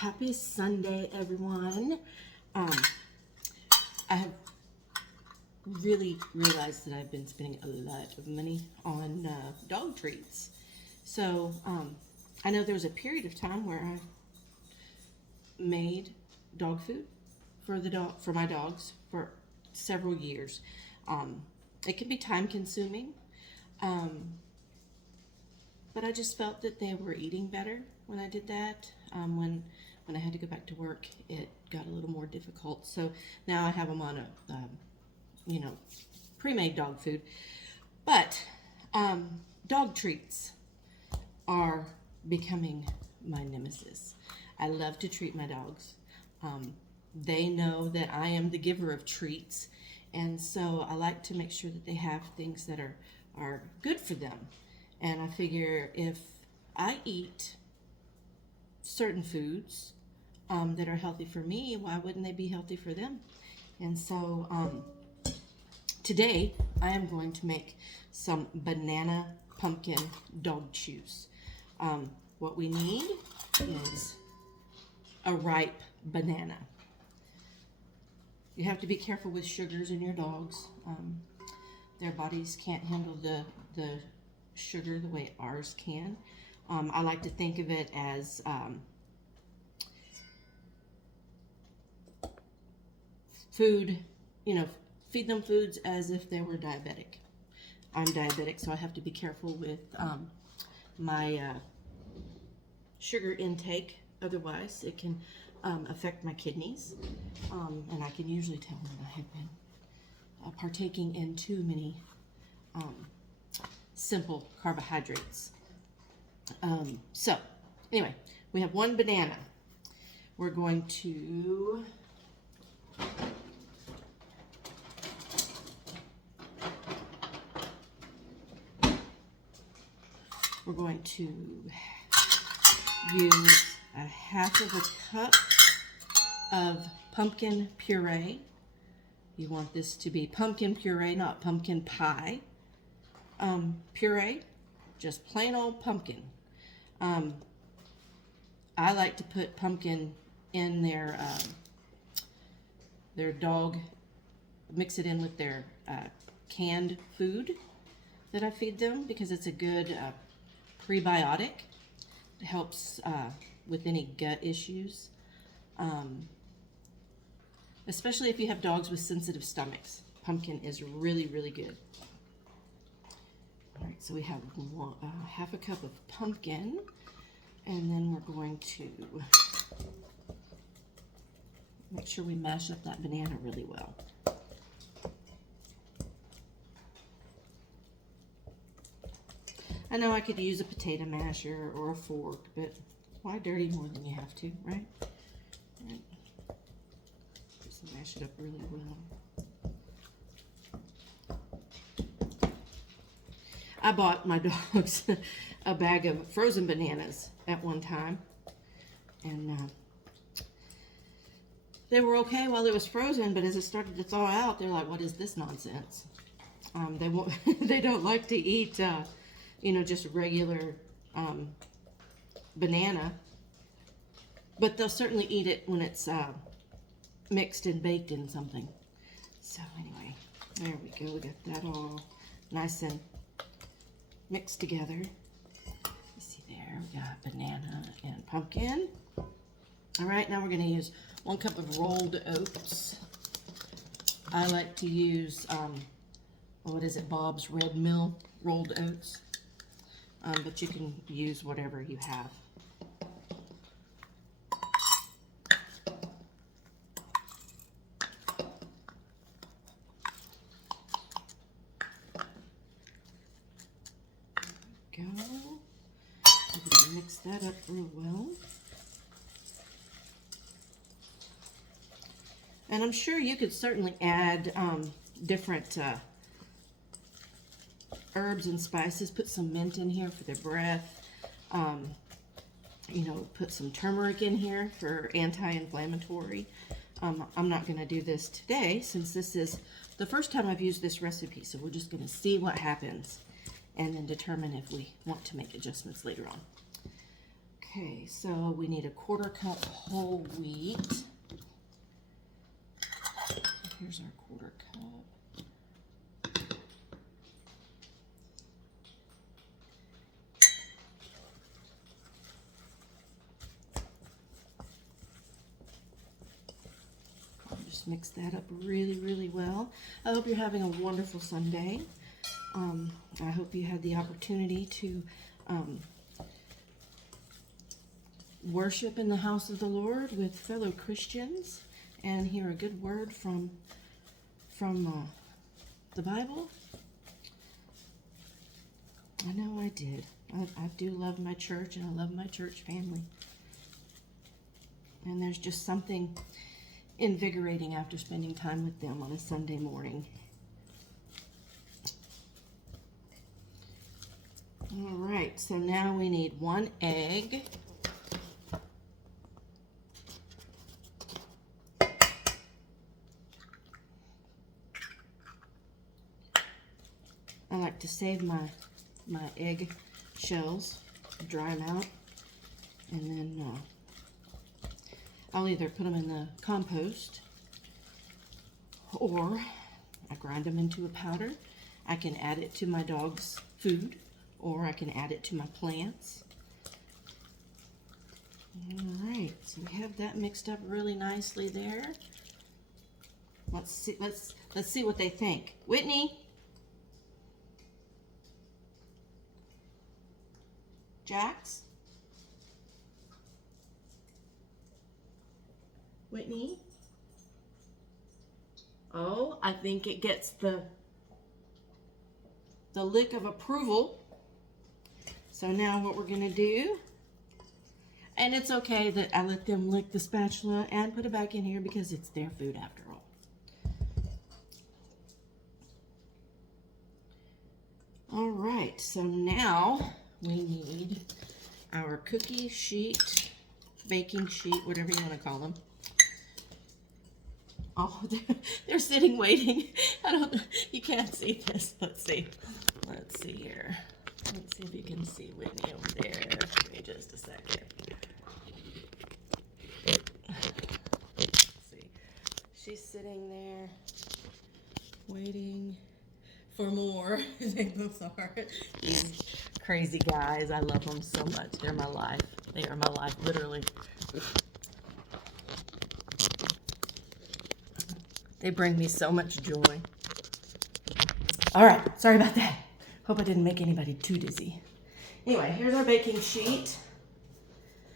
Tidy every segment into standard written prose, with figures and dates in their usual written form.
Happy Sunday, everyone. I have really realized that I've been spending a lot of money on dog treats. So I know there was a period of time where I made dog food for my dogs for several years. It can be time consuming, but I just felt that they were eating better when I did that. When I had to go back to work, it got a little more difficult. So now I have them on a pre-made dog food. But dog treats are becoming my nemesis. I love to treat my dogs. They know that I am the giver of treats, and so I like to make sure that they have things that are good for them. And I figure if I eat certain foods that are healthy for me, why wouldn't they be healthy for them? And so today I am going to make some banana pumpkin dog chews. What we need is a ripe banana. You have to be careful with sugars in your dogs. Their bodies can't handle the sugar the way ours can. I like to think of it as food, feed them foods as if they were diabetic. I'm diabetic, so I have to be careful with my sugar intake. Otherwise, it can affect my kidneys, and I can usually tell when I have been partaking in too many simple carbohydrates. So, anyway, we have one banana. We're going to use a half of a cup of pumpkin puree. You want this to be pumpkin puree, not pumpkin pie. Puree, just plain old pumpkin. I like to put pumpkin in their dog, mix it in with their canned food that I feed them, because it's a good prebiotic. It helps with any gut issues, especially if you have dogs with sensitive stomachs. Pumpkin is really, really good. All right, so we have half a cup of pumpkin, and then we're going to make sure we mash up that banana really well. I know I could use a potato masher or a fork, but why dirty more than you have to, right? Right. Just mash it up really well. I bought my dogs a bag of frozen bananas at one time, and they were okay while it was frozen, but as it started to thaw out, they're like, "What is this nonsense?" They don't like to eat, just regular banana, but they'll certainly eat it when it's mixed and baked in something. So anyway, there we go. We got that all nice and mixed together. You see there, we got banana and pumpkin. All right, now we're going to use 1 cup of rolled oats. I like to use, Bob's Red Mill rolled oats. But you can use whatever you have. There we go. I'm going to mix that up real well. And I'm sure you could certainly add different herbs and spices. Put some mint in here for the breath. Put some turmeric in here for anti-inflammatory. I'm not going to do this today since this is the first time I've used this recipe, so we're just going to see what happens and then determine if we want to make adjustments later on. Okay, so we need a 1/4 cup whole wheat. So here's our 1/4 cup. I'll just mix that up really, really well. I hope you're having a wonderful Sunday. I hope you had the opportunity to worship in the house of the Lord with fellow Christians and hear a good word from the Bible. I know I did. I do love my church, and I love my church family. And there's just something invigorating after spending time with them on a Sunday morning. All right, so now we need 1 egg. I like to save my egg shells, dry them out, and then I'll either put them in the compost or I grind them into a powder. I can add it to my dog's food, or I can add it to my plants. All right, so we have that mixed up really nicely there. Let's see what they think. Whitney, Jax, Whitney. Oh, I think it gets the lick of approval. So now what we're gonna do, and it's okay that I let them lick the spatula and put it back in here because it's their food after all. All right, so now we need our cookie sheet, baking sheet, whatever you want to call them. Oh, they're sitting waiting. You can't see this. Let's see here. Let's see if you can see Whitney over there. Give me just a second. Let's see. She's sitting there waiting for more. They both are. These crazy guys. I love them so much. They're my life. They are my life, literally. They bring me so much joy. All right, sorry about that. Hope I didn't make anybody too dizzy. Anyway, here's our baking sheet.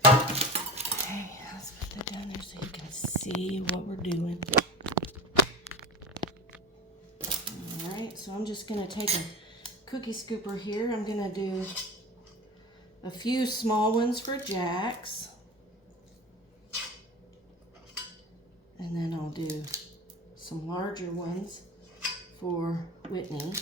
Okay, let's put that down there so you can see what we're doing. All right, so I'm just gonna take a cookie scooper here. I'm gonna do a few small ones for Jax. And then I'll do some larger ones for Whitney.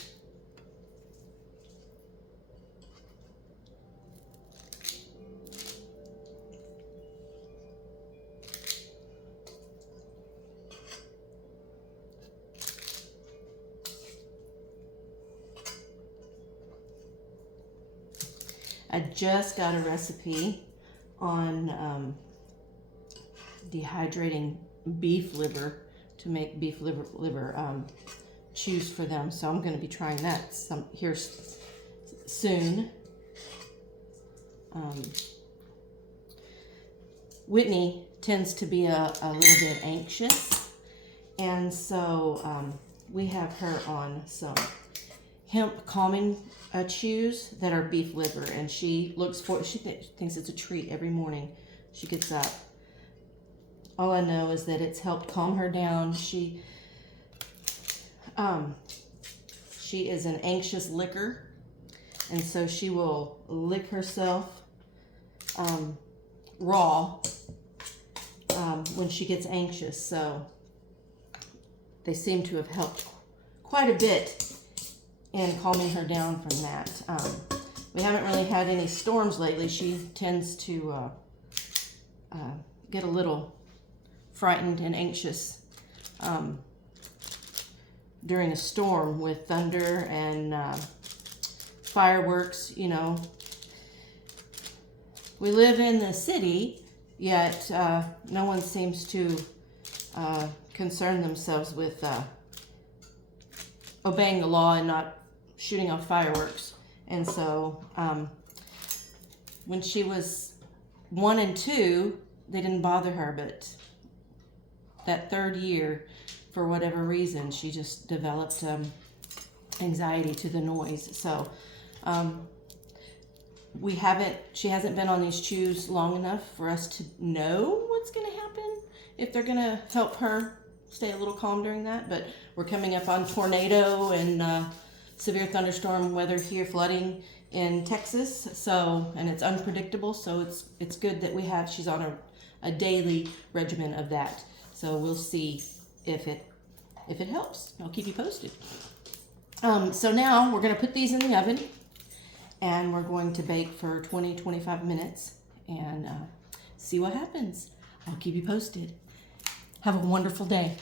I just got a recipe on dehydrating beef liver to make beef liver chews for them. So I'm going to be trying that here soon. Whitney tends to be a little bit anxious, and so we have her on some hemp calming chews that are beef liver, and she thinks it's a treat every morning she gets up. All I know is that it's helped calm her down. She is an anxious licker, and so she will lick herself raw when she gets anxious. So they seem to have helped quite a bit in calming her down from that. We haven't really had any storms lately. She tends to get a little frightened and anxious during a storm with thunder and fireworks, you know. we live in the city, yet no one seems to concern themselves with obeying the law and not shooting off fireworks. And so when she was 1 and 2, they didn't bother her, but that 3rd year, for whatever reason, she just developed anxiety to the noise. So she hasn't been on these chews long enough for us to know what's going to happen, if they're going to help her stay a little calm during that. But we're coming up on tornado and severe thunderstorm weather here, flooding in Texas. So, and it's unpredictable. So it's good that she's on a daily regimen of that. So we'll see if it helps. I'll keep you posted. So now we're going to put these in the oven, and we're going to bake for 20-25 minutes and see what happens. I'll keep you posted. Have a wonderful day.